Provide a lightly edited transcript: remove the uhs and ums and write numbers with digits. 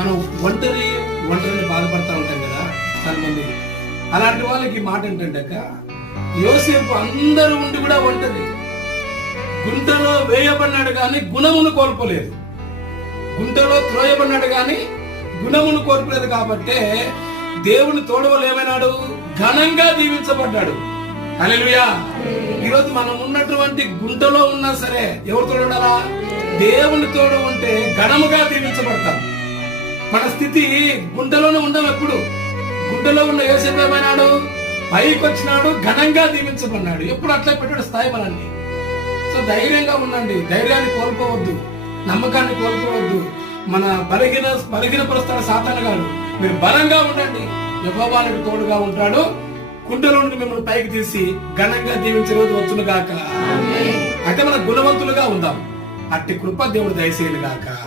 మనం ఒంటరిని బాధపడతా ఉంటాం కదా చాలా మంది. అలాంటి వాళ్ళకి ఈ మాట ఏంటంటే, యోసేపు అందరూ ఉండి కూడా ఒంటరి, గుంటలో వేయబడినాడు కానీ గుణమును కోల్పోలేదు, గుంటలో త్రోయబడినాడు కానీ గుణమును కోల్పోలేదు. కాబట్టే దేవుని తోడువలు ఏమైనాడు, ఘనంగా దీవించబడ్డాడు. హల్లెలూయా. ఈరోజు మనం ఉన్నటువంటి గుంటలో ఉన్నా సరే ఎవరు తోడు ఉండాలా? దేవుని తోడు ఉంటే ఘనముగా దీవించబడతాం. మన స్థితి గుంటలోనే ఉండం. ఎప్పుడు గుంటలో ఉన్న యోసేపు ఏమైనాడు, పైకి వచ్చినాడు, ఘనంగా దీవించబడినాడు. ఎప్పుడు అట్లా పెట్టాడు స్థాయి మనల్ని. సో ధైర్యంగా ఉండండి, ధైర్యాన్ని కోల్పోవద్దు, నమ్మకాన్ని కోల్పోవద్దు. మన బలహీనపరుస్తాడు సాతాను గారు. మీరు బలంగా ఉండండి, యెహోవా మీకు తోడుగా ఉంటాడు. గుంటలో నుండి మిమ్మల్ని పైకి తీసి ఘనంగా దీవించే రోజు వచ్చును గాక. అయితే మన గుణవంతులుగా ఉందాం. అట్టి కృప దేవుడు దయచేయును గాక.